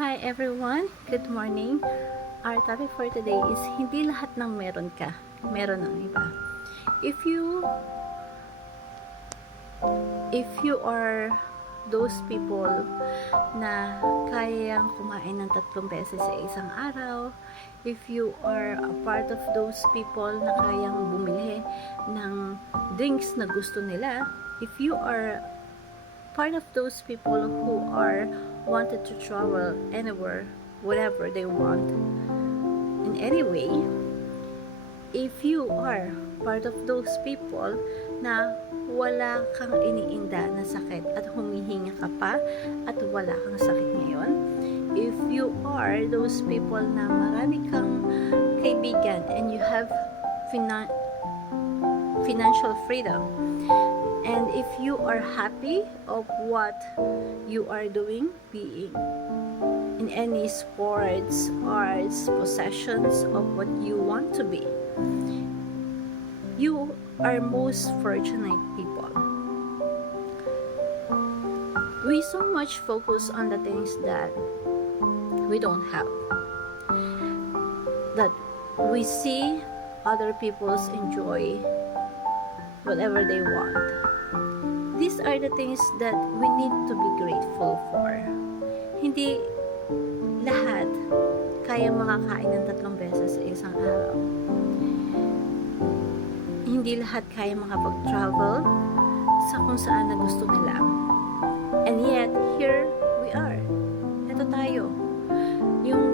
Hi everyone, good morning. Our topic for today is hindi lahat ng meron ka, meron ng iba. If you are those people na kayang kumain ng 3 beses sa isang araw, if you are a part of those people na kayang bumili ng drinks na gusto nila, if you are part of those people who are wanted to travel anywhere, whatever they want, in any way, if you are part of those people na wala kang iniinda na sakit at humihinga ka pa at wala kang sakit ngayon, if you are those people na marami kang kaibigan and you have financial freedom, and if you are happy of what you are doing, being in any sports, arts, possessions of what you want to be, you are most fortunate people. We so much focus on the things that we don't have, that we see other people's enjoy whatever they want. These are the things that we need to be grateful for. Hindi lahat kaya makakain ng 3 beses sa isang araw. Hindi lahat kaya makapag-travel sa kung saan na gusto nila. And yet, here we are. Ito tayo. Yung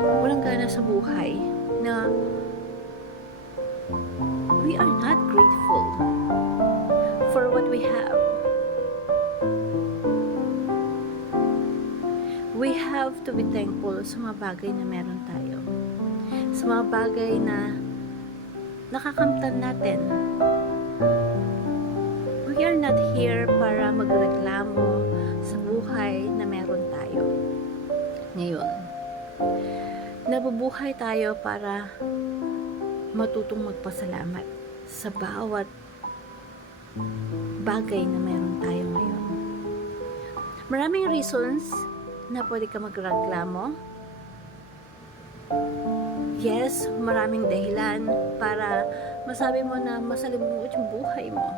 walang gana sa buhay na we are not grateful for what we have. We have to be thankful sa mga bagay na meron tayo. Sa mga bagay na nakakamtan natin. We are not here para magreklamo sa buhay na meron tayo. Ngayon, nabubuhay tayo para matutong magpasalamat sa bawat bagay na meron tayo ngayon. Maraming reasons na pwede ka magreklamo. Yes, maraming dahilan para masabi mo na masalimuot yung buhay mo.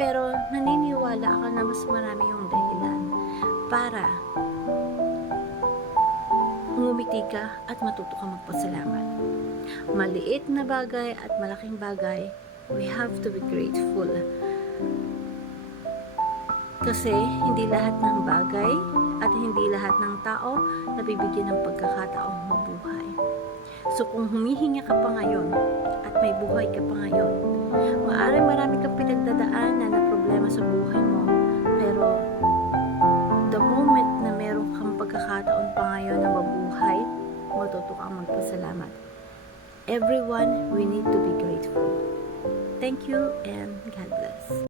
Pero naniniwala ako na mas marami yung dahilan para ngumiti ka at matuto ka magpasalamat. Maliit na bagay at malaking bagay, we have to be grateful. Kasi hindi lahat ng bagay at hindi lahat ng tao nabibigyan ng pagkakataong mabuhay. So kung humihinga ka pa ngayon at may buhay ka pa ngayon, maaaring marami kang pinagdadaanan na problema sa buhay mo, pero the moment na meron kang pagkakataon pa ngayon na mabuhay, matuto kang magpasalamat. Everyone, we need to be grateful. Thank you and God bless.